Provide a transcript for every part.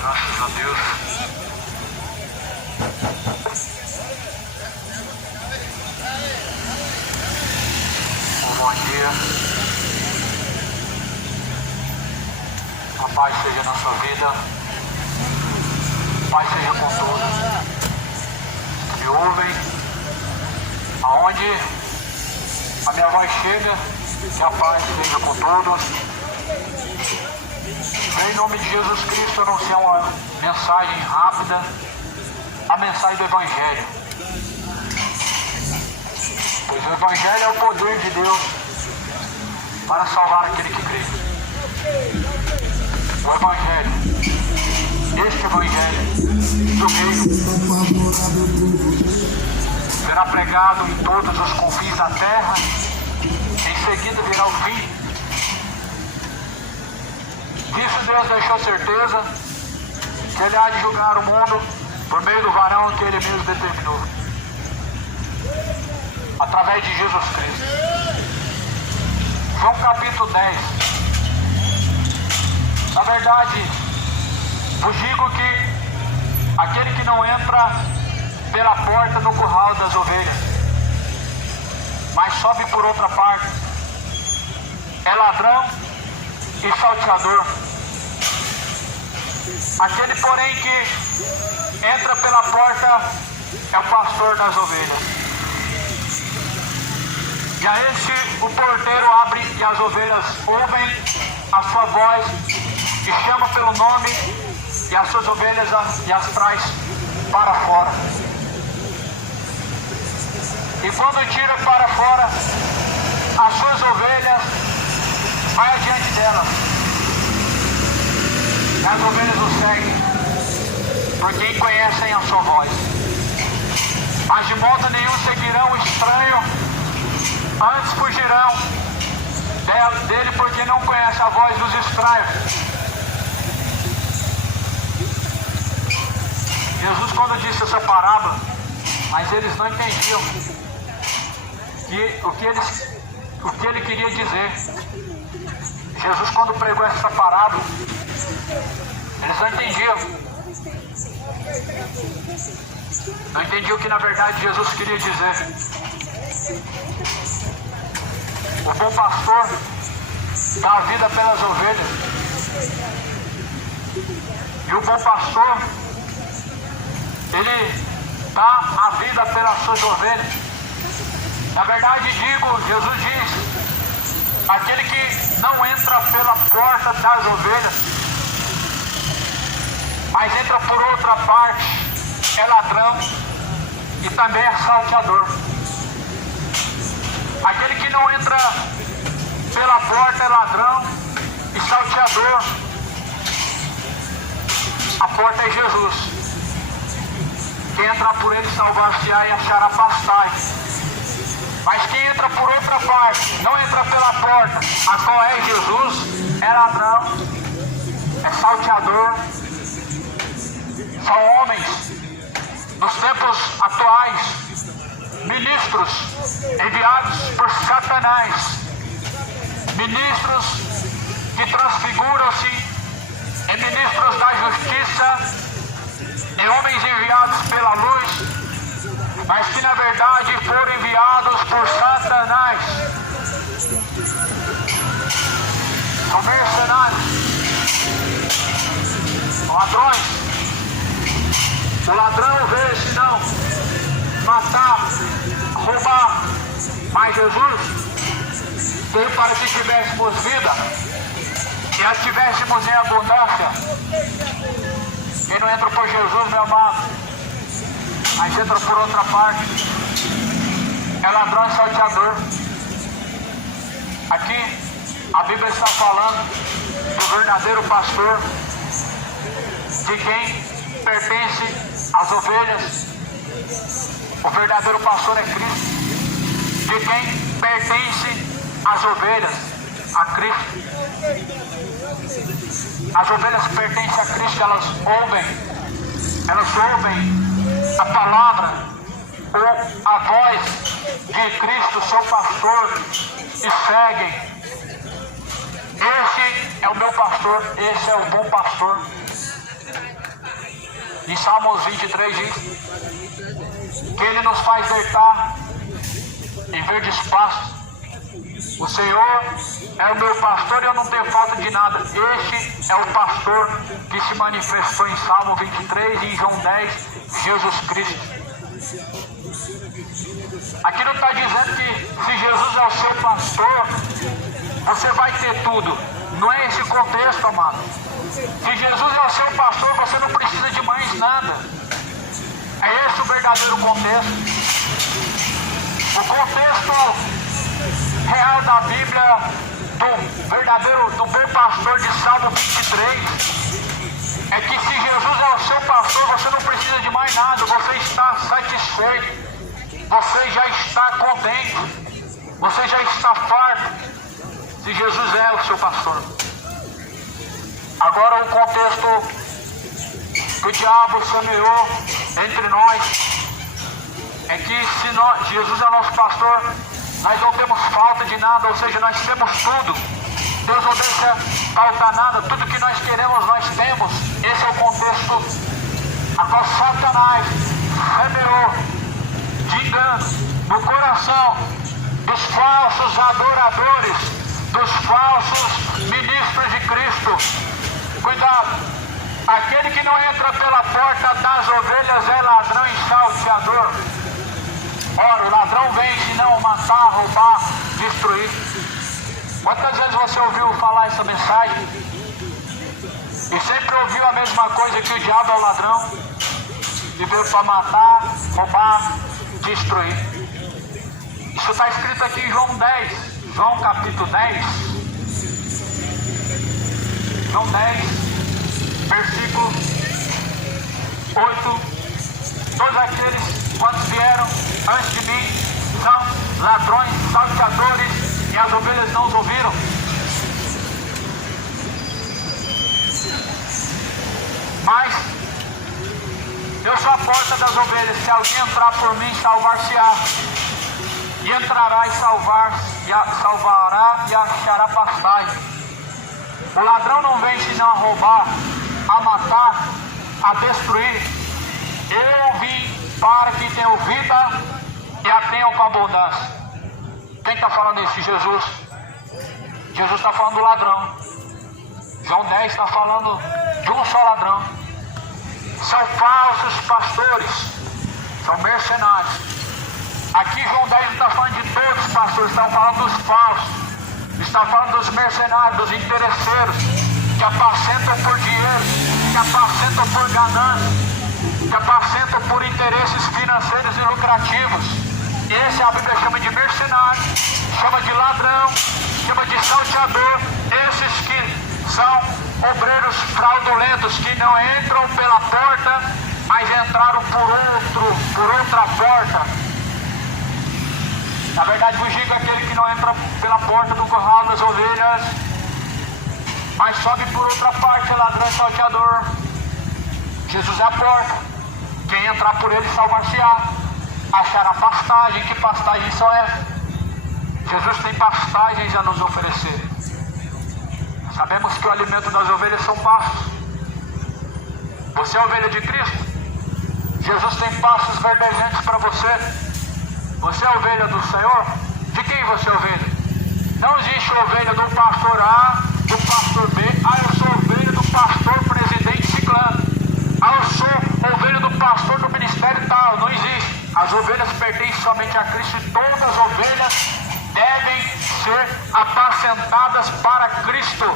Graças a Deus. Bom dia. A paz seja na sua vida. A paz seja com todos que me ouvem. Aonde a minha voz chega, que a paz seja com todos. Em nome de Jesus Cristo, anunciar uma mensagem rápida, a mensagem do Evangelho. Pois o Evangelho é o poder de Deus para salvar aquele que crê. O Evangelho, este Evangelho do Reino, será pregado em todos os confins da terra, em seguida virá o fim. Disso Deus deixou certeza que Ele há de julgar o mundo por meio do varão que Ele mesmo determinou, através de Jesus Cristo. João capítulo 10. Na verdade, vos digo que aquele que não entra pela porta no curral das ovelhas, mas sobe por outra parte, é ladrão e salteador. Aquele, porém, que entra pela porta é o pastor das ovelhas. E a este o porteiro abre, e as ovelhas ouvem a sua voz e chama pelo nome, e as suas ovelhas as traz para fora. E quando tira para fora as suas ovelhas, vai adiante delas. E as ovelhas o seguem, porque conhecem a sua voz. Mas de modo nenhum seguirão o estranho, antes fugirão dele, porque não conhece a voz dos estranhos. Jesus, quando disse essa parábola, mas eles não entendiam o que ele queria dizer. Jesus, quando pregou essa parábola, eles não entendiam. Não entendiam o que na verdade Jesus queria dizer. O bom pastor dá a vida pelas ovelhas. E o bom pastor, ele dá a vida pelas suas ovelhas. Na verdade, Jesus diz: aquele que não entra pela porta das ovelhas, mas entra por outra parte, é ladrão e também é salteador. Aquele que não entra pela porta é ladrão e salteador. A porta é Jesus. Quem entrar por ele salvar-se-á e achará pastagem. Mas quem entra por outra parte, não entra pela porta, a qual é Jesus, é ladrão, é salteador. São homens, nos tempos atuais, ministros enviados por Satanás, ministros que transfiguram-se em ministros da justiça, em homens enviados pela luz, mas que na verdade foram enviados por Satanás. São mercenários, ladrões. O ladrão veio senão matar, roubar, mas Jesus veio para que tivéssemos vida e a tivéssemos em abundância. Quem não entra por Jesus, meu amado, mas entra por outra parte, é ladrão e salteador. Aqui a Bíblia está falando do verdadeiro pastor, de quem pertence às ovelhas. O verdadeiro pastor é Cristo, de quem pertence às ovelhas, a Cristo. As ovelhas pertencem a Cristo, elas ouvem a palavra a voz de Cristo, seu pastor, e seguem. Esse é o meu pastor, esse é o bom pastor. Em Salmos 23 diz que ele nos faz deitar em verdes pastos. O Senhor é o meu pastor e eu não tenho falta de nada. Este é o pastor que se manifestou em Salmo 23 e em João 10, Jesus Cristo. Aqui não está dizendo que se Jesus é o seu pastor, você vai ter tudo. Não é esse o contexto, amado. Se Jesus é o seu pastor, você não precisa de mais nada. É esse o verdadeiro contexto. O contexto real da Bíblia, do bom pastor de Salmo 23, é que se Jesus é o seu pastor, você não precisa de mais nada. Você está satisfeito. Você já está contente. Você já está farto. Se Jesus é o seu pastor. Agora o contexto que o diabo semeou entre nós é que se Jesus é o nosso pastor, nós não temos falta de nada, ou seja, nós temos tudo. Deus não deixa faltar nada, tudo que nós queremos nós temos. Esse é o contexto a qual Satanás semeou de engano no coração dos falsos adoradores, dos falsos ministros de Cristo. Cuidado, aquele que não entra pela porta das ovelhas é ladrão e salteador. Ora, o ladrão vem senão matar, roubar, destruir. Quantas vezes você ouviu falar essa mensagem? E sempre ouviu a mesma coisa, que o diabo é o ladrão, e veio para matar, roubar, destruir. Isso está escrito aqui em João 10, João capítulo 10. João 10, versículo 8. Todos aqueles quantos vieram antes de mim são ladrões, salteadores, e as ovelhas não os ouviram. Mas eu sou a porta das ovelhas. Se alguém entrar por mim, salvar-se-á. E entrará e salvará e achará pastagem. O ladrão não vem senão a roubar, a matar, a destruir. Eu vim para que tenham vida e a tenham com abundância. Quem está falando isso? Jesus. Jesus está falando do ladrão. João 10 está falando de um só ladrão. São falsos pastores, são mercenários. Aqui João 10 não está falando de todos os pastores, está falando dos falsos. Está falando dos mercenários, dos interesseiros, que apacentam por dinheiro, que apacentam por ganância, que apacentam por interesses financeiros e lucrativos. Esse a Bíblia chama de mercenário, chama de ladrão, chama de salteador. Esses que são obreiros fraudulentos, que não entram pela porta, mas entraram por outra porta. Na verdade, vos digo, aquele que não entra pela porta do curral das ovelhas, mas sobe por outra parte, ladrão e salteador. Jesus é a porta. Quem entrar por ele salvar-se-á, achará pastagem. Que pastagem são essas? Jesus tem pastagens a nos oferecer. Sabemos que o alimento das ovelhas são pastos. Você é ovelha de Cristo? Jesus tem pastos verdejantes para você. Você é ovelha do Senhor? De quem você é ovelha? Não existe ovelha do pastor A, do pastor B. Eu sou ovelha do pastor presidente ciclano. Eu sou ovelha do pastor do ministério tal. Não existe. As ovelhas pertencem somente a Cristo e todas as ovelhas devem ser apacentadas para Cristo.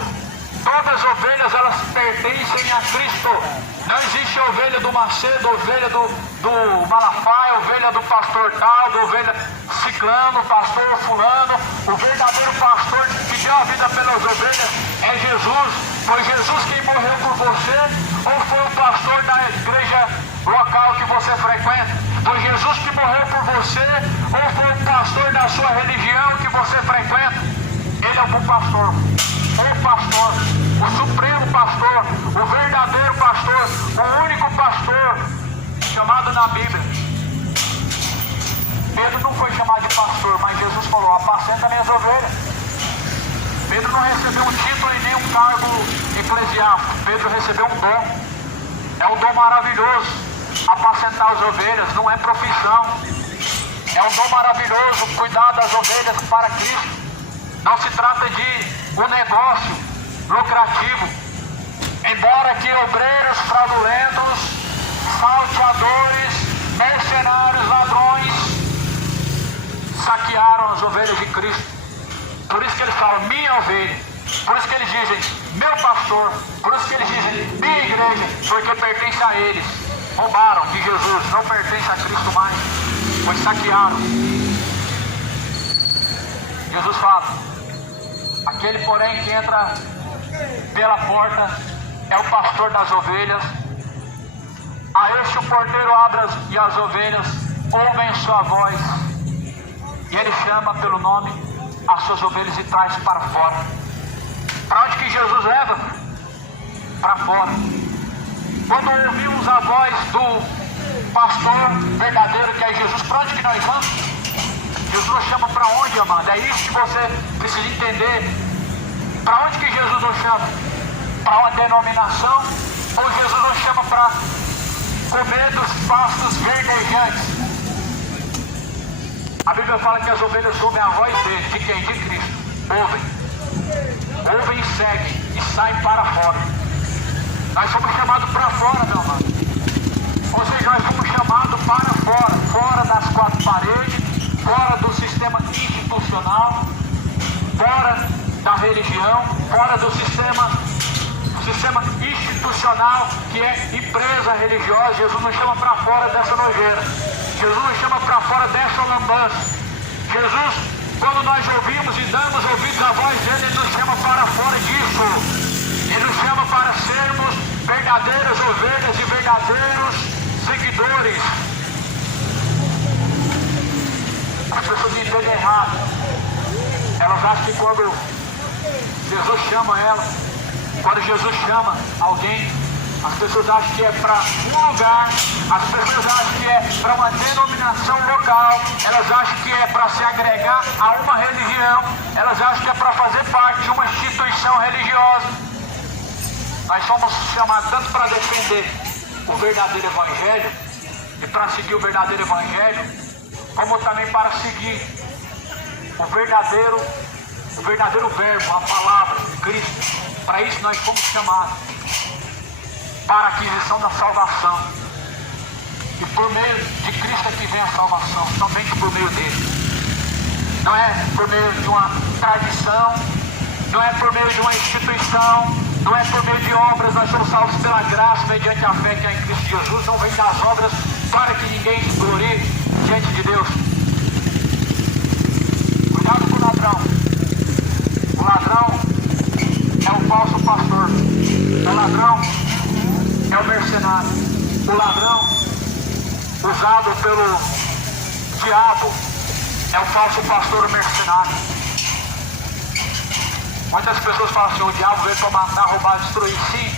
Todas as ovelhas, elas pertencem a Cristo. Não existe ovelha do Macedo, ovelha do Malafaia, ovelha do pastor tal, do ovelha ciclano, pastor fulano. O verdadeiro pastor que deu a vida pelas ovelhas é Jesus. Foi Jesus quem morreu por você, ou foi o pastor da igreja local que você frequenta? Foi Jesus que morreu por você, ou foi o pastor da sua religião que você frequenta? Ele é o bom pastor, o pastor, o supremo pastor, o verdadeiro pastor, o único pastor chamado na Bíblia. Pedro não foi chamado de pastor, mas Jesus falou: apacenta minhas ovelhas. Pedro não recebeu um título e nem um cargo eclesiástico. Pedro recebeu um dom. É um dom maravilhoso. Apacentar as ovelhas não é profissão. É um dom maravilhoso cuidar das ovelhas para Cristo. Não se trata de um negócio lucrativo. Embora que obreiros fraudulentos, salteadores, mercenários, ladrões saquearam as ovelhas de Cristo. Por isso que eles falam minha ovelha. Por isso que eles dizem meu pastor. Por isso que eles dizem minha igreja. Porque pertence a eles. Roubaram de Jesus. Não pertence a Cristo mais. Pois saquearam. Jesus fala: aquele porém que entra pela porta é o pastor das ovelhas. A este o porteiro abre e as ovelhas ouvem sua voz. E ele chama pelo nome as suas ovelhas e traz para fora. Para onde que Jesus leva? Para fora. Quando ouvimos a voz do pastor verdadeiro, que é Jesus, para onde que nós vamos? Jesus nos chama para onde, amado? É isso que você precisa entender. Para onde que Jesus nos chama? Para uma denominação? Ou Jesus nos chama para comer dos pastos verdejantes? A Bíblia fala que as ovelhas ouvem a voz dele. De quem? De Cristo. Ouvem e seguem e saem para fora. Nós somos chamados para fora, meu amado. Ou seja, nós somos chamados para fora. Fora das quatro paredes, fora do sistema institucional, fora da religião, fora do sistema institucional, que é empresa religiosa. Jesus nos chama para fora dessa nojeira. Jesus nos chama para fora dessa lambança. Jesus, quando nós ouvimos e damos ouvidos à voz dele, ele nos chama para fora disso. Ele nos chama para sermos verdadeiras ovelhas e verdadeiros seguidores. As pessoas me entendem errado. Elas acham que quando Jesus chama ela, quando Jesus chama alguém, as pessoas acham que é para um lugar, as pessoas acham que é para uma denominação local, elas acham que é para se agregar a uma religião, elas acham que é para fazer parte de uma instituição religiosa. Nós somos chamados tanto para defender o verdadeiro evangelho e para seguir o verdadeiro evangelho, como também para seguir o verdadeiro verbo, a palavra de Cristo. Para isso nós fomos chamados, para a aquisição da salvação. E por meio de Cristo é que vem a salvação, somente por meio dele. Não é por meio de uma tradição, não é por meio de uma instituição, não é por meio de obras. Nós somos salvos pela graça, mediante a fé que há em Cristo Jesus. Não vem das obras para que ninguém se glorie diante de Deus. Cuidado com o ladrão. O ladrão é o falso pastor. O ladrão é o mercenário. O ladrão usado pelo diabo é o falso pastor, o mercenário. Muitas pessoas falam assim: o diabo veio para matar, roubar, destruir. Sim,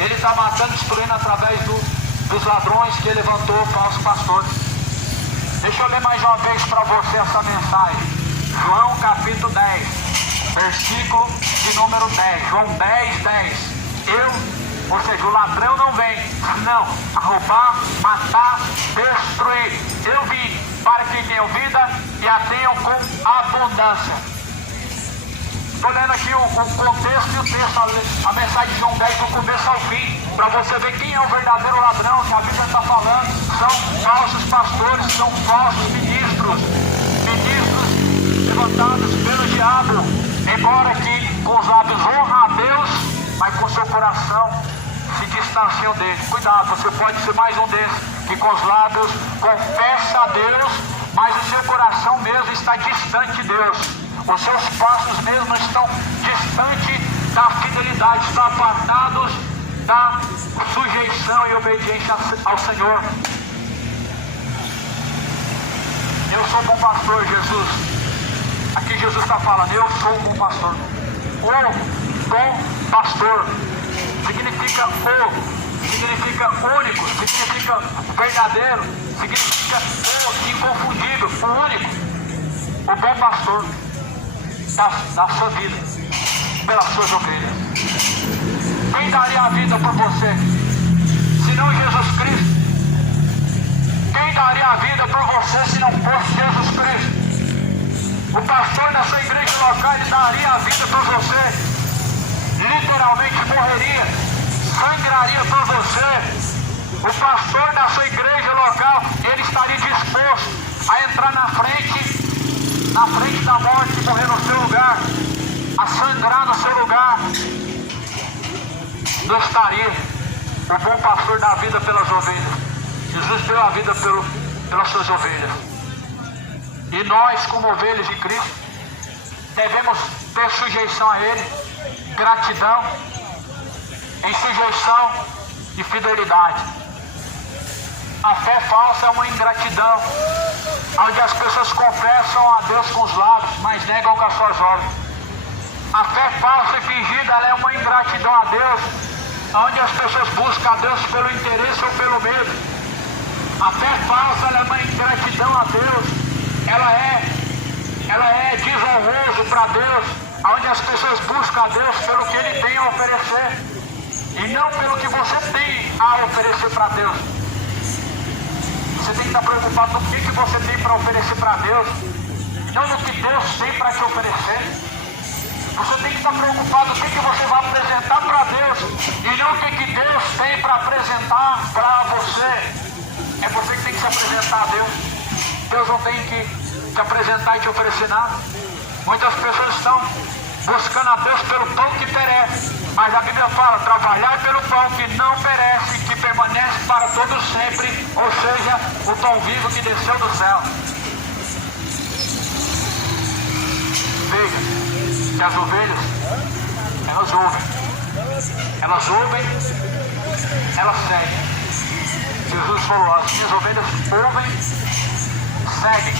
ele está matando, destruindo através dos ladrões que ele levantou, falsos pastores. Deixa eu ler mais uma vez para você essa mensagem. João capítulo 10, versículo de número 10. João 10, 10. Ou seja, o ladrão não vem senão a roubar, matar, destruir. Eu vim para que tenham vida e a tenham com abundância. Estou lendo aqui o contexto e o texto, a mensagem de João 10 do começo ao fim, para você ver quem é o verdadeiro ladrão que a Bíblia está falando. São falsos pastores, são falsos ministros levantados pelo diabo, embora que com os lábios honram a Deus, mas com seu coração se distanciam dele. Cuidado, você pode ser mais um desses, que com os lábios confessa a Deus, mas o seu coração mesmo está distante de Deus. Os seus passos mesmo estão distantes da fidelidade, estão apartados da sujeição e obediência ao Senhor. Eu sou bom pastor, Jesus. Aqui Jesus está falando, eu sou um bom pastor. O bom pastor significa significa único, significa verdadeiro, significa o inconfundível. o único, o bom pastor da sua vida, pelas suas ovelhas. Quem daria a vida por você, senão Jesus Cristo? Quem daria a vida por você, se não fosse Jesus Cristo? O pastor da sua igreja local, ele daria a vida por você, literalmente morreria, sangraria por você. O pastor da sua igreja local, ele estaria disposto a entrar na frente da morte e morrer no seu lugar, a sangrar no seu lugar. Não estaria. O bom pastor dá a vida pelas ovelhas. Jesus deu a vida pelas suas ovelhas. E nós, como ovelhas de Cristo, devemos ter sujeição a Ele, gratidão, em sujeição e fidelidade. A fé falsa é uma ingratidão, onde as pessoas confessam a Deus com os lábios, mas negam com as suas obras. A fé falsa e fingida, ela é uma ingratidão a Deus, onde as pessoas buscam a Deus pelo interesse ou pelo medo. A fé falsa, ela é uma ingratidão a Deus. Ela é desonroso para Deus, onde as pessoas buscam a Deus pelo que Ele tem a oferecer e não pelo que você tem a oferecer para Deus. Você tem que estar preocupado no que você tem para oferecer para Deus, não no que Deus tem para te oferecer. Você tem que estar preocupado no que você vai apresentar para Deus e não o que Deus tem para apresentar para você. É você que tem que se apresentar a Deus. Deus não tem que te apresentar e te oferecer nada. Muitas pessoas estão buscando a Deus pelo pão que perece, mas a Bíblia fala: trabalhar pelo pão que não perece, que permanece para todos sempre, ou seja, o pão vivo que desceu do céu. Veja que as ovelhas, elas ouvem, elas seguem. Jesus falou: as minhas ovelhas ouvem, seguem.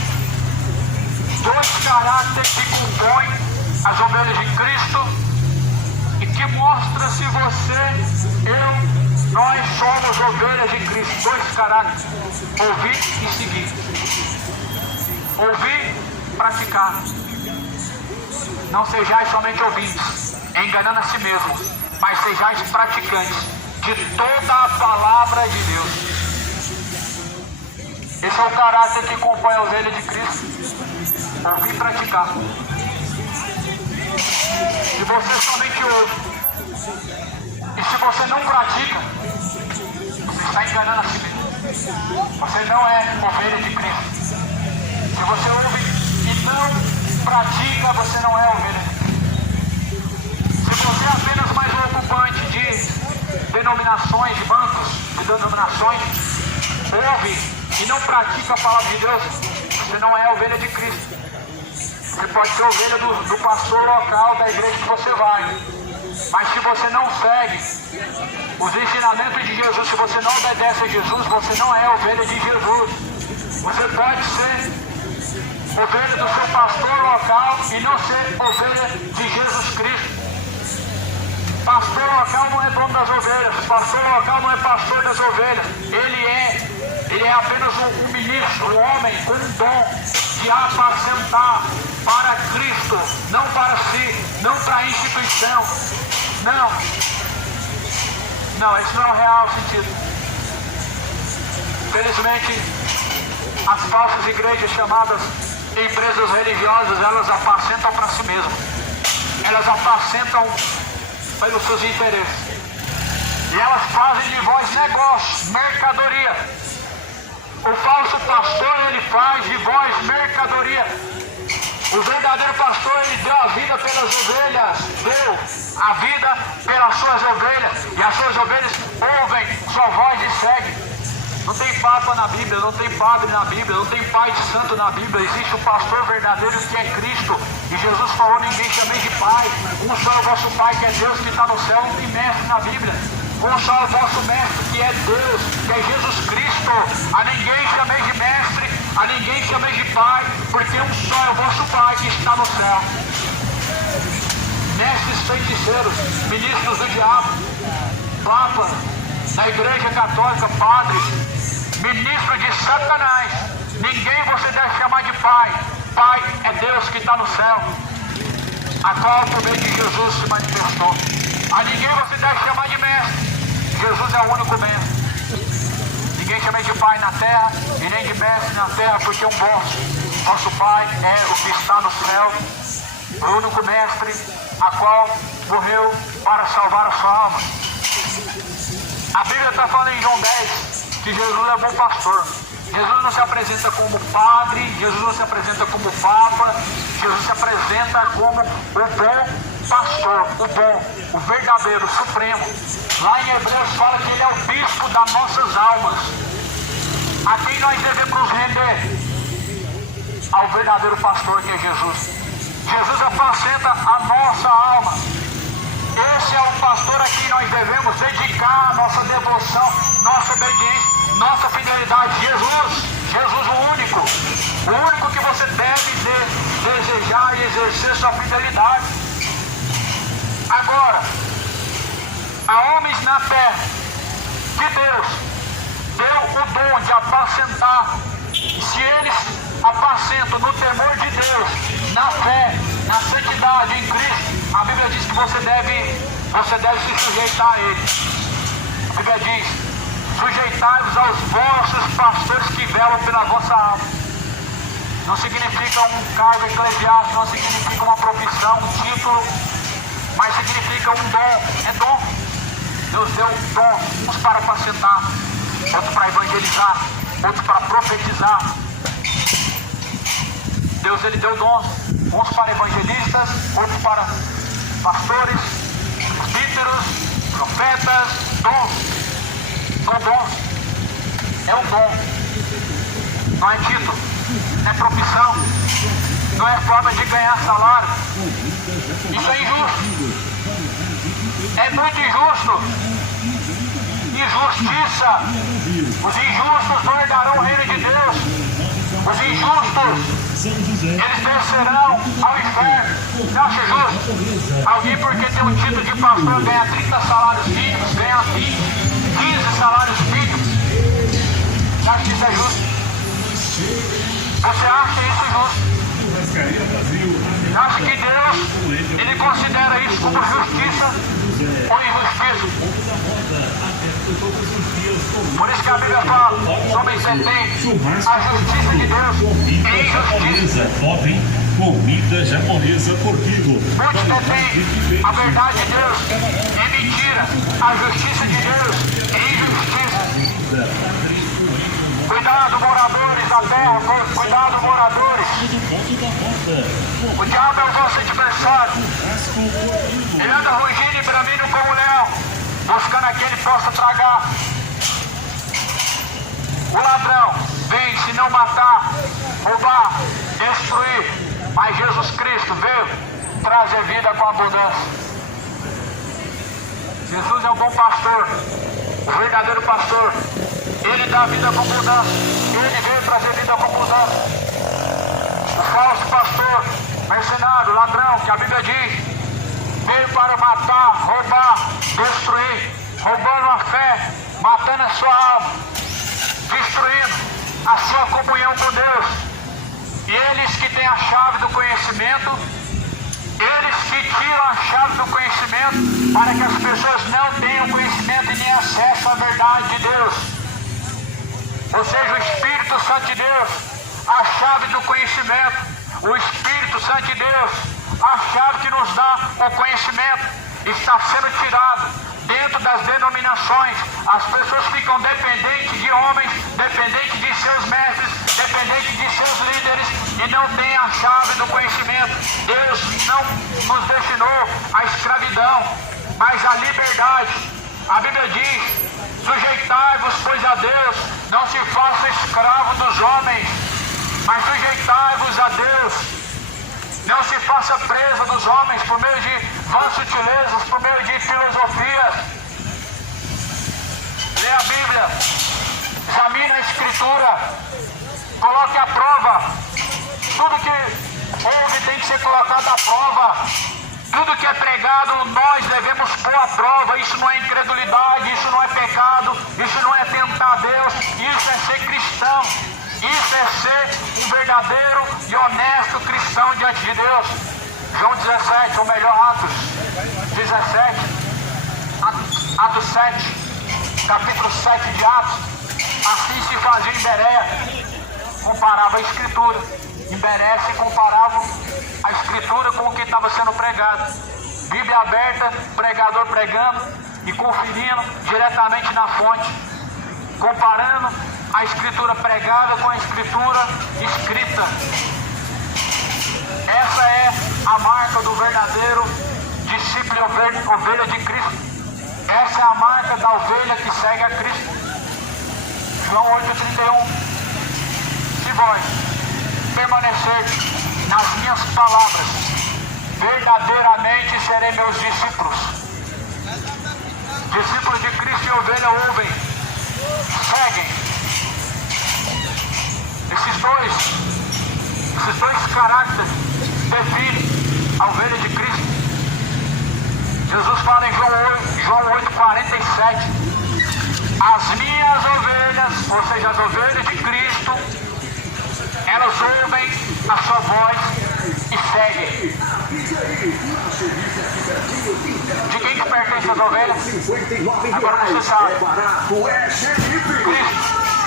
Dois caracteres que compõem as ovelhas de Cristo e que mostra se você, nós somos ovelhas de Cristo. Dois caracteres: ouvir e seguir. Ouvir, praticar. Não sejais somente ouvintes, enganando a si mesmo, mas sejais praticantes de toda a palavra de Deus. Esse é o caráter que compõe a ovelha de Cristo. Ouvir e praticar. Se você somente ouve, e se você não pratica, você está enganando a si mesmo. Você não é ovelha de Cristo. Se você ouve e não pratica, você não é ovelha de Cristo. Se você é apenas mais um ocupante de denominações, de bancos, de denominações, ouve e não pratica a palavra de Deus, você não é ovelha de Cristo. Você pode ser ovelha do pastor local da igreja que você vai, mas se você não segue os ensinamentos de Jesus, se você não obedece a Jesus, você não é ovelha de Jesus. Você pode ser ovelha do seu pastor local e não ser ovelha de Jesus Cristo. Pastor local não é dono das ovelhas, pastor local não é pastor das ovelhas. Ele é apenas um ministro, um homem com um dom de apacentar para Cristo, não para si, não para a instituição. Não, esse não é o real sentido. Felizmente, as falsas igrejas chamadas empresas religiosas, elas apacentam para si mesmas. Elas apacentam pelos seus interesses. E elas fazem de vós negócio, mercadoria. O falso pastor, ele faz de vós mercadoria. O verdadeiro pastor, ele deu a vida pelas ovelhas. Deu a vida pelas suas ovelhas. E as suas ovelhas ouvem sua voz e seguem. Não tem papa na Bíblia, não tem padre na Bíblia, não tem pai de santo na Bíblia. Existe o pastor verdadeiro que é Cristo. E Jesus falou: ninguém chameis de pai. Um só é o vosso pai, que é Deus que está no céu. Não tem mestre na Bíblia. Um só é o vosso mestre, que é Deus, que é Jesus Cristo. A ninguém chameis de mestre, a ninguém chameis de pai, porque um só é o vosso pai que está no céu. Mestres feiticeiros, ministros do diabo, papas da igreja católica, padres, ministro de Satanás. Ninguém você deve chamar de Pai é Deus que está no céu, a qual por meio de Jesus se manifestou. A ninguém você deve chamar de mestre. Jesus é o único mestre. Ninguém chama de Pai na terra e nem de mestre na terra, porque um bom nosso Pai é o que está no céu, o único mestre, a qual morreu para salvar a sua alma. A Bíblia está falando em João 10 que Jesus é bom pastor. Jesus não se apresenta como padre, Jesus não se apresenta como papa, Jesus se apresenta como o bom pastor, o bom, o verdadeiro, o supremo. Lá em Hebreus fala que ele é o bispo das nossas almas. A quem nós devemos nos render? Ao verdadeiro pastor que é Jesus. Jesus apacenta a nossa alma. Esse é o pastor a quem nós devemos dedicar a nossa devoção, nossa obediência, nossa fidelidade. Jesus o único que você deve desejar e exercer sua fidelidade. Agora, há homens na terra que Deus deu o dom de apacentar. Se eles apacentam no temor de Deus, na fé, na santidade em Cristo, a Bíblia diz que você deve se sujeitar a Ele. A Bíblia diz: sujeitai-vos aos vossos pastores que velam pela vossa alma. Não significa um cargo eclesiástico, não significa uma profissão, um título, mas significa um dom. É dom. Deus deu um dom, uns para apacentar, outros para evangelizar, outros para profetizar. Deus ele deu dons, uns para evangelistas, outros para pastores, presbíteros, profetas, dons. São dons. É um dom. Não é título, não é profissão, não é forma de ganhar salário. Isso é injusto. É muito injusto. Injustiça. Os injustos não herdarão o reino de Deus. Os injustos, eles descerão ao inferno. Você acha justo? Alguém porque tem um título de pastor ganha 30 salários mínimos, ganha 20, 15 salários mínimos. Você acha que isso é justo? Você acha isso justo? Você acha que Deus, ele considera isso como justiça ou injustiça? Por isso que a Bíblia fala, homens entendem a justiça de Deus é injustiça. Comida japonesa por quilo. Muitos detêm a verdade de Deus é mentira, a justiça de Deus é injustiça. Cuidado, moradores da terra, cuidado, moradores. O diabo é o vosso adversário. Ele anda rugindo e bramindo como leão, buscando a quem ele possa tragar. O ladrão vem se não matar, roubar, destruir. Mas Jesus Cristo veio trazer vida com abundância. Jesus é um bom pastor, o verdadeiro pastor. Ele dá vida com abundância. Ele veio trazer vida com abundância. O falso pastor, mercenário, ladrão, que a Bíblia diz, veio para matar, roubar, destruir, roubando a fé, matando a sua alma, destruindo a sua comunhão com Deus. E eles que têm a chave do conhecimento, eles que tiram a chave do conhecimento para que as pessoas não tenham conhecimento e nem acesso à verdade de Deus. Ou seja, o Espírito Santo de Deus, a chave do conhecimento, o Espírito Santo de Deus, a chave que nos dá o conhecimento, está sendo tirado dentro das denominações. As pessoas ficam dependentes de homens, dependentes de seus mestres, dependentes de seus líderes e não têm a chave do conhecimento. Deus não nos destinou à escravidão, mas à liberdade. A Bíblia diz: sujeitai-vos, pois, a Deus, não se faça escravo dos homens, mas sujeitai-vos a Deus. Não se faça presa dos homens por meio de vãs sutilezas, por meio de filosofias. Lê a Bíblia, examine a Escritura, coloque à prova. Tudo que houve tem que ser colocado à prova. Tudo que é pregado, nós devemos pôr à prova. Isso não é incredulidade, isso não é pecado, isso não é tentar Deus, isso é ser cristão, isso é ser um verdadeiro verdadeiro e honesto cristão diante de Deus. João 17, ou melhor, Atos 17, Atos 7, capítulo 7 de Atos. Assim se fazia em Bereia, comparava a Escritura. Em Bereia se comparava a Escritura com o que estava sendo pregado. Bíblia aberta, pregador pregando e conferindo diretamente na fonte, comparando a Escritura pregada com a Escritura escrita. Essa é a marca do verdadeiro discípulo e ovelha de Cristo. Essa é a marca da ovelha que segue a Cristo. João 8,31. Se vós permanecer nas minhas palavras, verdadeiramente serei meus discípulos. Discípulos de Cristo e ovelha ouvem, seguem. Esses dois caracteres definem a ovelha de Cristo. Jesus fala em João 8,47. As minhas ovelhas, ou seja, as ovelhas de Cristo, elas ouvem a sua voz e seguem. De quem que pertence as ovelhas? Agora você sabe. Cristo,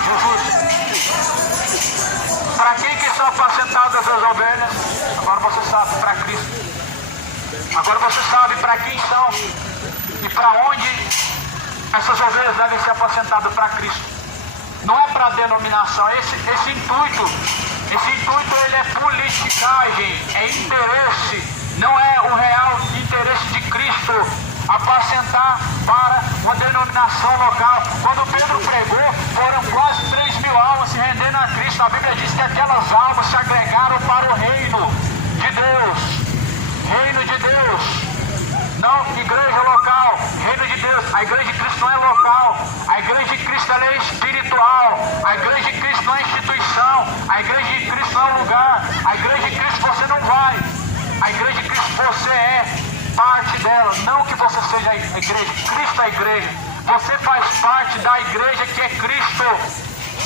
Jesus. Para quem que são apacentadas as ovelhas? Agora você sabe, para Cristo. Agora você sabe para quem são e para onde essas ovelhas devem ser apacentadas. Para Cristo. Não é para denominação. Esse intuito ele é politicagem, é interesse. Não é o real interesse de Cristo apacentar para uma denominação local. Quando Pedro pregou, foram quase 3.000 almas se rendendo a Cristo. A Bíblia diz que aquelas almas se agregaram para o reino de Deus. Reino de Deus. Não igreja local, reino de Deus. A igreja de Cristo não é local. A igreja de Cristo ela é espiritual. A igreja de Cristo não é instituição. A igreja de Cristo não é um lugar. A igreja de Cristo você não vai. A igreja de Cristo você é parte dela. Não que você seja a igreja. Cristo é a igreja. Você faz parte da igreja que é Cristo.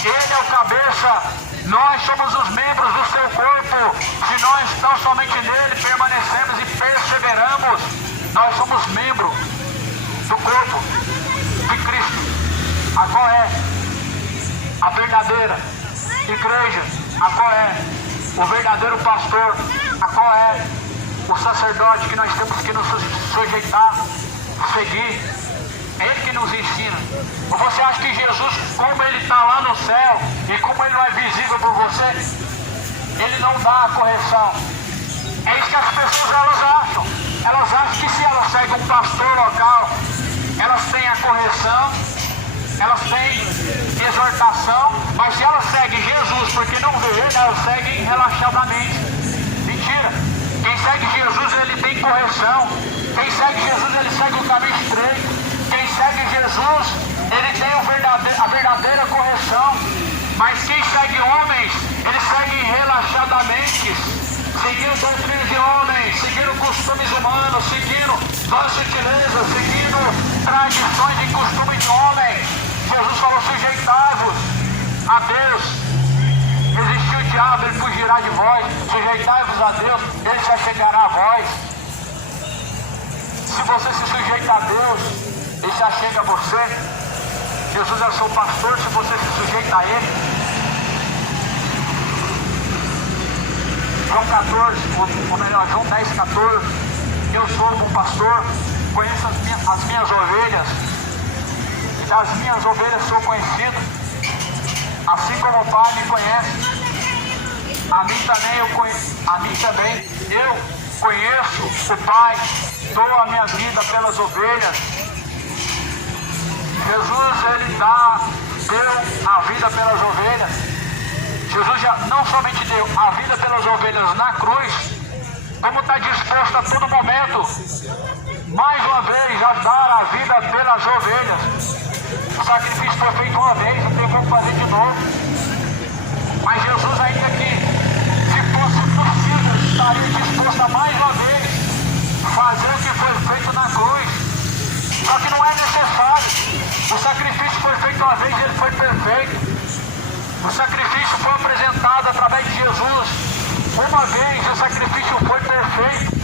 Ele é o cabeça. Nós somos os membros do seu corpo. Se nós tão somente nele permanecemos e perseveramos, nós somos membros do corpo de Cristo. A qual é a verdadeira igreja? A qual é o verdadeiro pastor? A qual é o sacerdote que nós temos que nos sujeitar, seguir? É Ele que nos ensina. Ou você acha que Jesus, como Ele está lá no céu e como Ele não é visível por você, Ele não dá a correção? É isso que as pessoas elas acham. Elas acham que se elas seguem um pastor local, elas têm a correção, elas têm exortação, mas se elas seguem Jesus porque não vê Ele, elas seguem relaxadamente. Mentira. Quem segue Jesus, ele tem correção. Quem segue Jesus, ele segue o caminho estreito. Quem segue Jesus, ele tem a verdadeira correção. Mas quem segue homens, ele segue relaxadamente, seguindo doutrinas de homens, seguindo costumes humanos, seguindo vãs sutilezas, seguindo tradições e costumes de homem. Jesus falou: sujeitai-vos a Deus. Resistir o diabo, ele fugirá de vós. Sujeitai-vos a Deus, ele se achegará a vós. Se você se sujeita a Deus, ele se achega a você. Jesus é o seu pastor, se você se sujeita a Ele. João 14, ou melhor, João 10, 14. Eu sou um bom pastor, conheço as minhas ovelhas, e das minhas ovelhas sou conhecido, assim como o Pai me conhece. A mim também eu conheço o Pai, dou a minha vida pelas ovelhas. Jesus, ele deu a vida pelas ovelhas. Jesus já não somente deu a vida pelas ovelhas na cruz, como está disposto a todo momento, mais uma vez, a dar a vida pelas ovelhas. O sacrifício foi feito uma vez, não tem como fazer de novo. Mas Jesus, ainda que, se fosse possível, estaria disposto a mais uma vez fazer o que foi feito na cruz. Só que não é necessário. O sacrifício foi feito uma vez e ele foi perfeito. O sacrifício foi apresentado através de Jesus. Uma vez o sacrifício foi perfeito.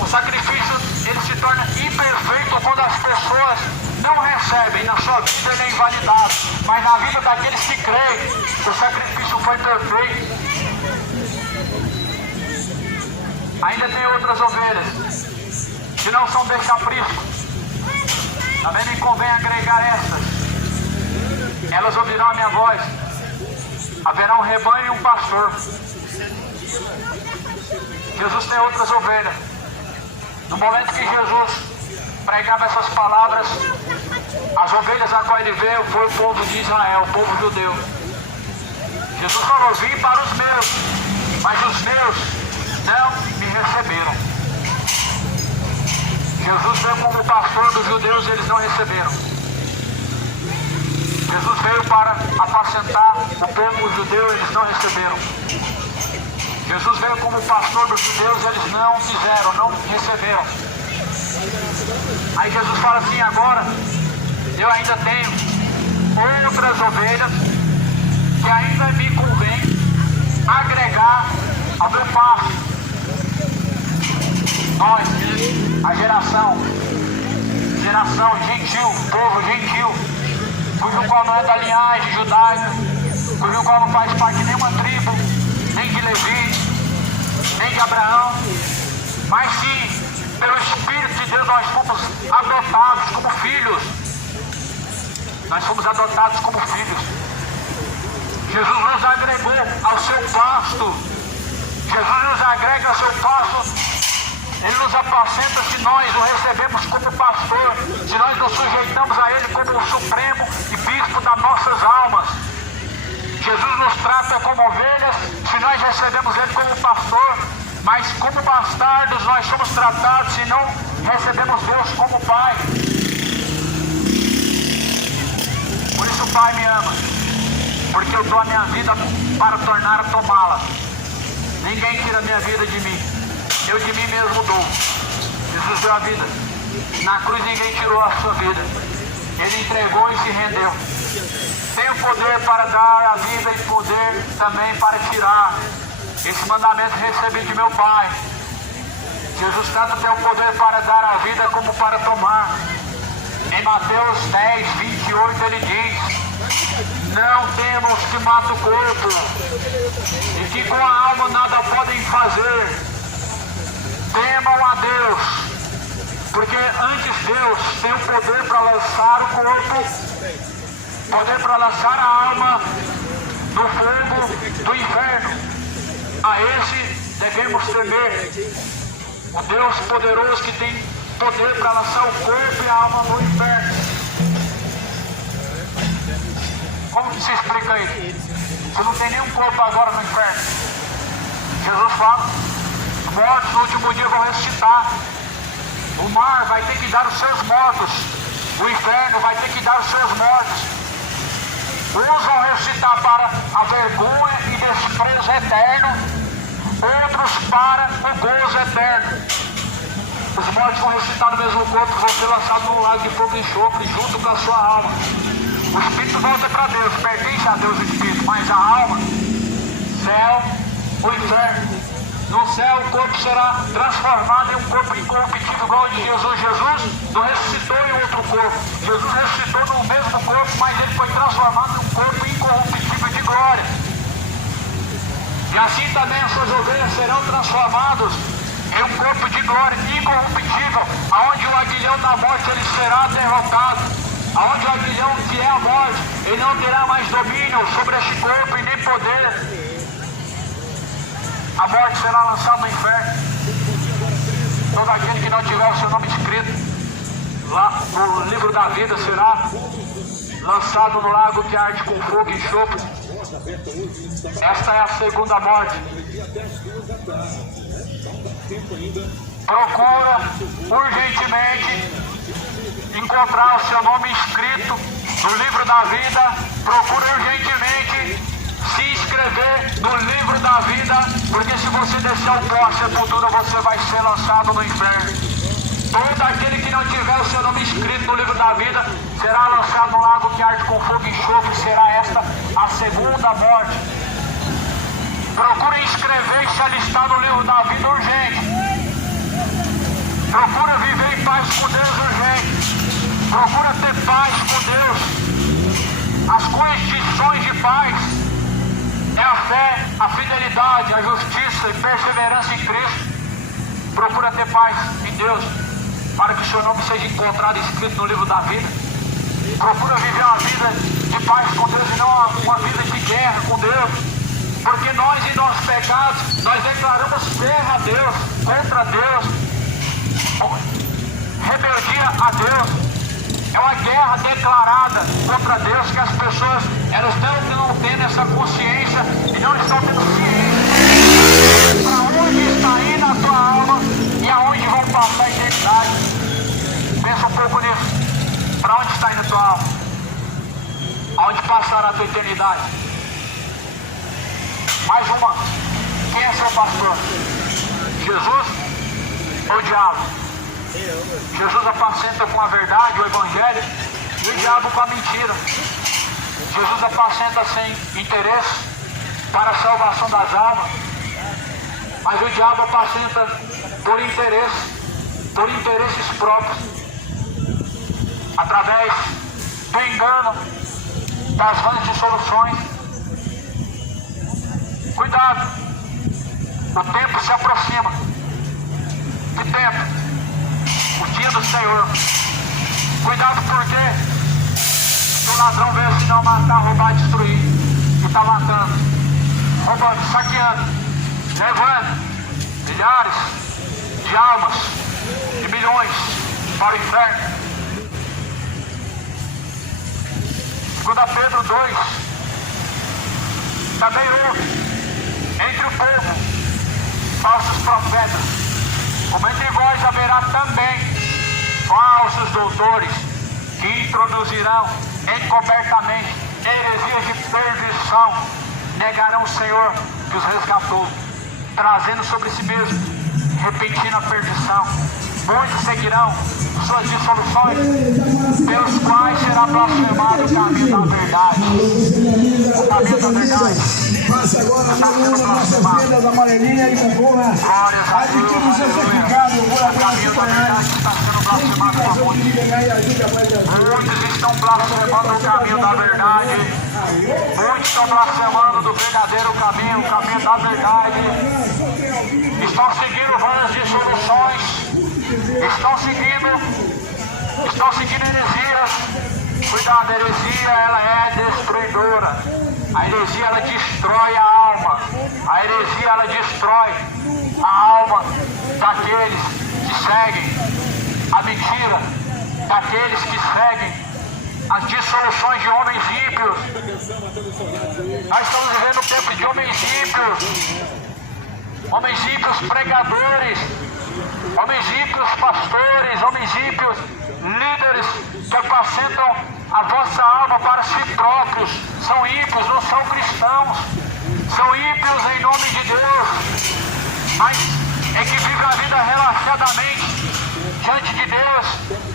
O sacrifício ele se torna imperfeito quando as pessoas não recebem na sua vida nem invalidado. Mas na vida daqueles que creem, o sacrifício foi perfeito. Ainda tem outras ovelhas que não são deste aprisco. Também me convém agregar estas. Elas ouvirão a minha voz. Haverá um rebanho e um pastor. Jesus tem outras ovelhas. No momento que Jesus pregava essas palavras, as ovelhas a qual ele veio foi o povo de Israel, o povo judeu. Jesus falou: vim para os meus, mas os meus não me receberam. Jesus veio como pastor dos judeus e eles não receberam. Jesus veio para apacentar o povo judeu e eles não receberam. Jesus veio como pastor dos judeus e eles não quiseram, não receberam. Aí Jesus fala assim: agora eu ainda tenho outras ovelhas que ainda me convém agregar ao meu pasto. Nós, a geração gentil, povo gentil, cujo qual não é da linhagem judaica, cujo qual não faz parte de nenhuma tribo, nem de Levi, nem de Abraão, mas sim, pelo Espírito de Deus, nós fomos adotados como filhos. Nós fomos adotados como filhos. Jesus nos agregou ao seu pasto. Jesus nos agrega ao seu pasto. Ele nos apacenta se nós o recebemos como pastor, se nós nos sujeitamos a Ele como o supremo e bispo das nossas almas. Jesus nos trata como ovelhas se nós recebemos Ele como pastor, mas como bastardos nós somos tratados se não recebemos Deus como Pai. Por isso o Pai me ama, porque eu dou a minha vida para tornar a tomá-la. Ninguém tira a minha vida de mim. Eu de mim mesmo dou. Jesus deu a vida. Na cruz ninguém tirou a sua vida. Ele entregou e se rendeu. Tem o poder para dar a vida e poder também para tirar. Esse mandamento recebi de meu Pai. Jesus tanto tem o poder para dar a vida como para tomar. Em Mateus 10, 28 ele diz: não temos que matar o corpo, e que com a alma nada podem fazer. Temam a Deus, porque antes Deus tem o poder para lançar o corpo, poder para lançar a alma no fogo do inferno. A esse devemos temer. O Deus poderoso que tem poder para lançar o corpo e a alma no inferno. Como que se explica isso? Você não tem nenhum corpo agora no inferno. Jesus fala: os mortos no último dia vão ressuscitar. O mar vai ter que dar os seus mortos. O inferno vai ter que dar os seus mortos. Uns vão ressuscitar para a vergonha e desprezo eterno, outros para o gozo eterno. Os mortos vão ressuscitar no mesmo corpo, vão ser lançados no lago de fogo e enxofre junto com a sua alma. O espírito volta para Deus, pertence a Deus o espírito, mas a alma, céu, o inferno. No céu o corpo será transformado em um corpo incorruptível igual ao de Jesus. Jesus não ressuscitou em outro corpo. Jesus ressuscitou no mesmo corpo, mas ele foi transformado em um corpo incorruptível de glória. E assim também as suas ovelhas serão transformadas em um corpo de glória incorruptível, aonde o aguilhão da morte ele será derrotado, aonde o aguilhão que é a morte, ele não terá mais domínio sobre este corpo e nem poder. A morte será lançada no inferno. Todo aquele que não tiver o seu nome escrito lá no livro da vida será lançado no lago que arde com fogo e enxofre. Esta é a segunda morte. Procura urgentemente encontrar o seu nome escrito no livro da vida. Procura urgentemente se inscrever no livro da vida, porque se você descer ao pó, a sepultura, você vai ser lançado no inferno. Todo aquele que não tiver o seu nome escrito no livro da vida será lançado no lago que arde com fogo e enxofre. Será esta a segunda morte. se alistar no livro da vida urgente. Procura viver em paz com Deus urgente. Procura ter paz com Deus. As condições de paz é a fé, a fidelidade, a justiça e perseverança em Cristo. Procura ter paz em Deus, para que o seu nome seja encontrado escrito no livro da vida. Procura viver uma vida de paz com Deus e não uma vida de guerra com Deus. Porque nós, em nossos pecados, nós declaramos guerra a Deus, contra Deus, rebeldia a Deus. É uma guerra declarada contra Deus, que as pessoas elas não tendo essa consciência e não estão tendo ciência para onde está indo a tua alma e aonde vão passar a eternidade. Pensa um pouco nisso. Para onde está indo a tua alma? Aonde passará a tua eternidade? Mais uma. Quem é seu pastor? Jesus ou o diabo? Jesus apacenta com a verdade, o evangelho, e o diabo com a mentira. Jesus apacenta sem interesse para a salvação das almas, mas o diabo apacenta por interesses próprios, através do engano, das vãs dissoluções. Cuidado, o tempo se aproxima. Que tempo? O dia do Senhor. Cuidado, porque o ladrão veio senão matar, roubar, destruir. E está matando, roubando, saqueando, levando milhares de almas, de milhões para o inferno. 2 Pedro 2. Também houve entre o povo falsos profetas, como entre vós haverá também falsos doutores, que introduzirão encobertamente heresias de perdição, negarão o Senhor que os resgatou, trazendo sobre si mesmo repentina perdição. Muitos seguirão suas dissoluções, pelos quais será blasfemado o caminho da verdade. O caminho da verdade. Passe agora as nossas vendas amarelinhas e concorra a adquirir o seu certificado por apenas R$50. Muitos estão blasfemando o caminho da verdade. Muitos estão blasfemando do verdadeiro caminho, o caminho da verdade. Estão seguindo várias dissoluções. Estão seguindo heresias. Cuidado, a heresia ela é destruidora. A heresia ela destrói a alma. A heresia ela destrói a alma daqueles que seguem a mentira, daqueles que seguem as dissoluções de homens ímpios. Nós estamos vivendo um tempo de homens ímpios pregadores, homens ímpios pastores, homens ímpios líderes que apacentam a vossa alma para si próprios. São ímpios, não são cristãos. São ímpios em nome de Deus, mas é que vive a vida relaxadamente diante de Deus,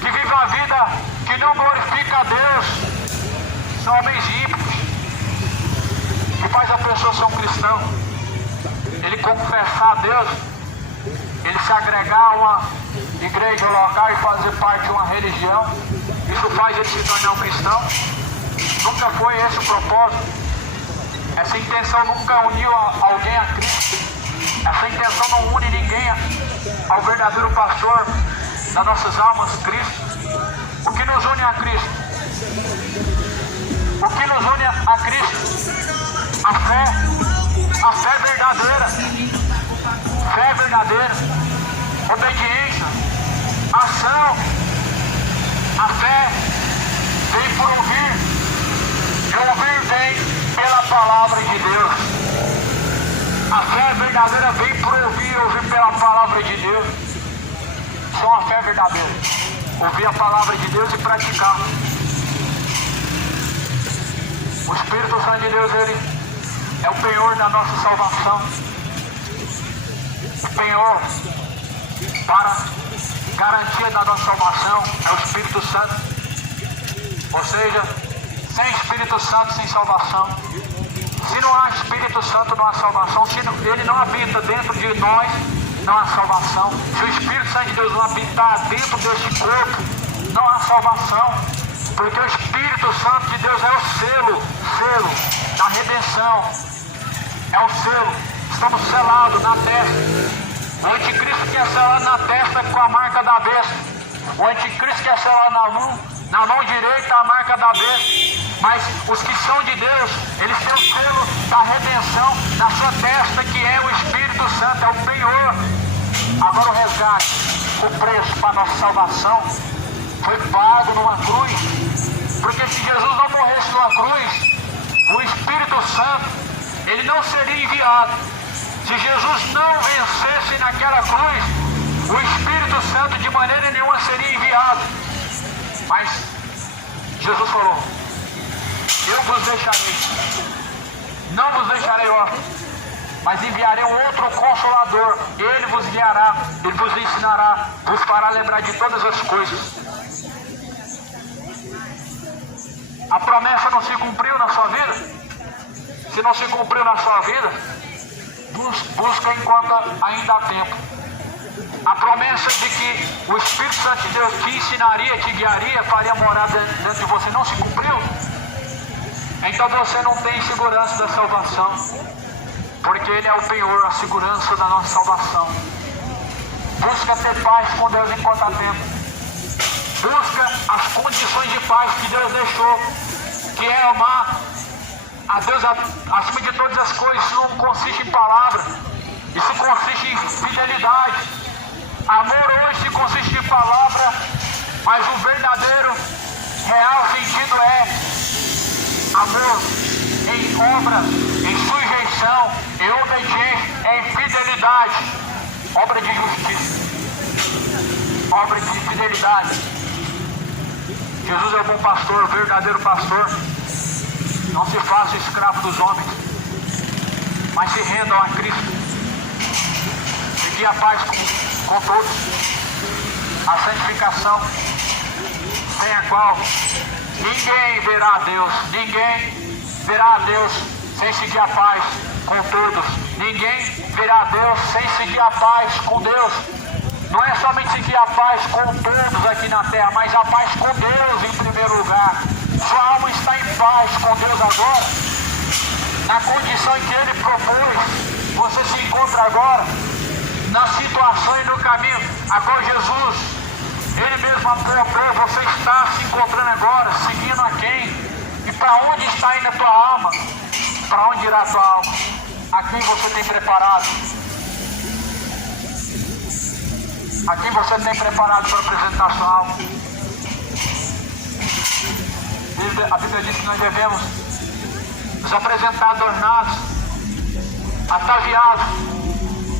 que vive a vida que não glorifica a Deus. São homens ímpios. Que faz a pessoa ser um cristão? Ele confessar a Deus, ele se agregar a uma igreja local e fazer parte de uma religião. Isso faz ele se tornar um cristão? Nunca foi esse o propósito. Essa intenção nunca uniu alguém a Cristo. Essa intenção não une ninguém ao verdadeiro pastor das nossas almas, Cristo. O que nos une a Cristo? O que nos une a Cristo? A fé verdadeira. Fé verdadeira. Obediência. Ação. A fé vem por ouvir. E ouvir vem pela palavra de Deus. A fé verdadeira vem por ouvir pela palavra de Deus. Só uma fé verdadeira. Ouvir a palavra de Deus e praticar. O Espírito Santo de Deus, ele é o penhor da nossa salvação. O penhor para garantia da nossa salvação é o Espírito Santo. Ou seja, sem Espírito Santo, sem salvação. Se não há Espírito Espírito Santo não há salvação. Se Ele não habita dentro de nós, não há salvação. Se o Espírito Santo de Deus não habitar dentro deste corpo, não há salvação. Porque o Espírito Santo de Deus é o selo da redenção. É o selo. Estamos selados na testa. O anticristo que é selado na testa com a marca da besta. O anticristo que é selado na mão direita a marca da besta. Mas os que são de Deus, eles têm o selo da redenção na sua testa, que é o Espírito Santo, é o penhor. Agora o resgate, o preço para a nossa salvação foi pago numa cruz. Porque se Jesus não morresse numa cruz, o Espírito Santo, ele não seria enviado. Se Jesus não vencesse naquela cruz, o Espírito Santo de maneira nenhuma seria enviado. Mas Jesus falou: eu vos deixarei, não vos deixarei órfãos, mas enviarei um outro Consolador. Ele vos guiará, ele vos ensinará, vos fará lembrar de todas as coisas. A promessa não se cumpriu na sua vida? Se não se cumpriu na sua vida, busca enquanto ainda há tempo. A promessa de que o Espírito Santo de Deus te ensinaria, te guiaria, faria morar dentro de você, não se cumpriu? Então você não tem segurança da salvação, porque Ele é o penhor, a segurança da nossa salvação. Busca ter paz com Deus enquanto há tempo. Busca as condições de paz que Deus deixou, que é amar a Deus acima de todas as coisas. Isso não consiste em palavra, isso consiste em fidelidade. Amor hoje consiste em palavra, mas o verdadeiro, real sentido é amor em obra, em sujeição, em obediência, em fidelidade. Obra de justiça, obra de fidelidade. Jesus é o bom pastor, o verdadeiro pastor. Não se faça escravo dos homens, mas se rendam a Cristo. Seguir a paz com todos, a santificação, sem a qual ninguém verá a Deus. Ninguém verá a Deus sem seguir a paz com todos. Ninguém verá a Deus sem seguir a paz com Deus. Não é somente seguir a paz com todos aqui na terra, mas a paz com Deus em primeiro lugar. Sua alma está em paz com Deus agora, na condição em que Ele propôs. Você se encontra agora na situação e no caminho a qual Jesus, Ele mesmo propôs. Você está se encontrando agora, seguindo a quem? E para onde está indo a tua alma? Para onde irá a tua alma? A quem você tem preparado? A quem você tem preparado para apresentar a sua alma? A Bíblia diz que nós devemos nos apresentar adornados, ataviados,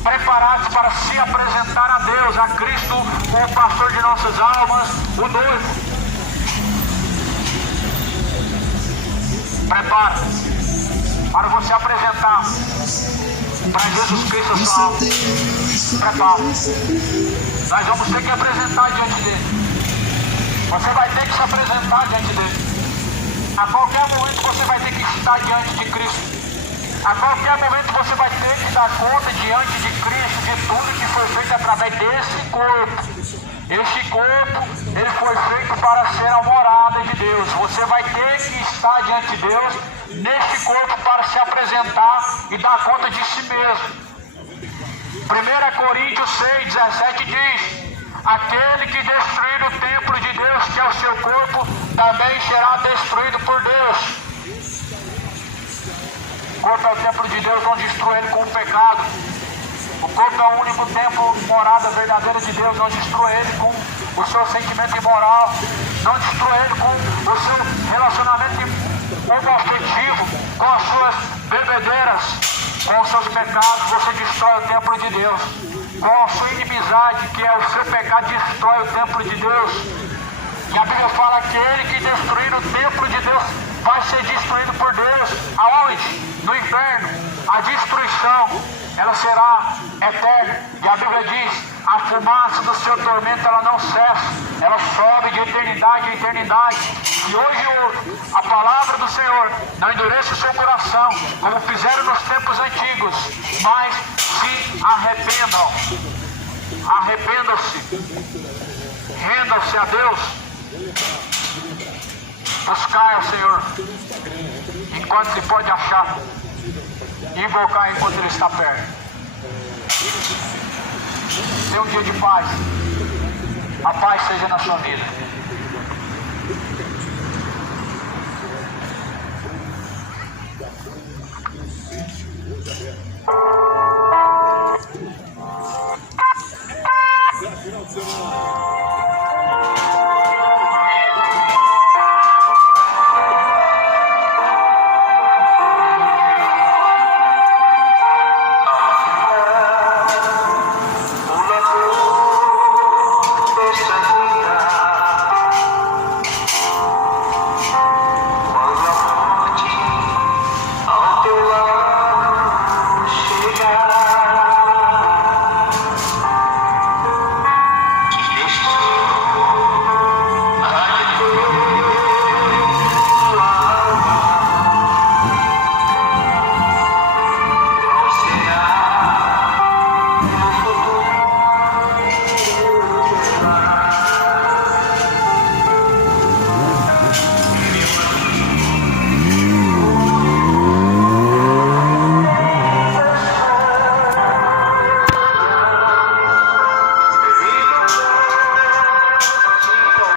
preparados para se apresentar a Deus, a Cristo, o pastor de nossas almas, o noivo. Prepara para você apresentar para Jesus Cristo a sua alma. Prepara. Nós vamos ter que apresentar diante dele. Você vai ter que se apresentar diante dele. A qualquer momento você vai ter que estar diante de Cristo. A qualquer momento você vai ter que dar conta diante de Cristo de tudo que foi feito através desse corpo. Este corpo, ele foi feito para ser a morada de Deus. Você vai ter que estar diante de Deus neste corpo para se apresentar e dar conta de si mesmo. 1 Coríntios 6,17 diz: aquele que destruir o templo de Deus, que é o seu corpo, também será destruído por Deus. O corpo é o templo de Deus, não destrua ele com o pecado. O corpo é o único templo, morada verdadeira de Deus, não destrua ele com o seu sentimento imoral, não destrua ele com o seu relacionamento homoafetivo, com as suas bebedeiras, com os seus pecados. Você destrói o templo de Deus. Com a sua inimizade, que é o seu pecado, destrói o templo de Deus. E a Bíblia fala que aquele que destruir o templo de Deus vai ser destruído por Deus. Aonde? No inferno. A destruição, ela será eterna. E a Bíblia diz: a fumaça do seu tormento, ela não cessa. Ela sobe de eternidade em eternidade. E hoje a palavra do Senhor não endureça o seu coração, como fizeram nos tempos Renda-se a Deus. Buscar ao Senhor enquanto Ele pode achar. Invocar enquanto Ele está perto. Tenha um dia de paz. A paz seja na sua vida.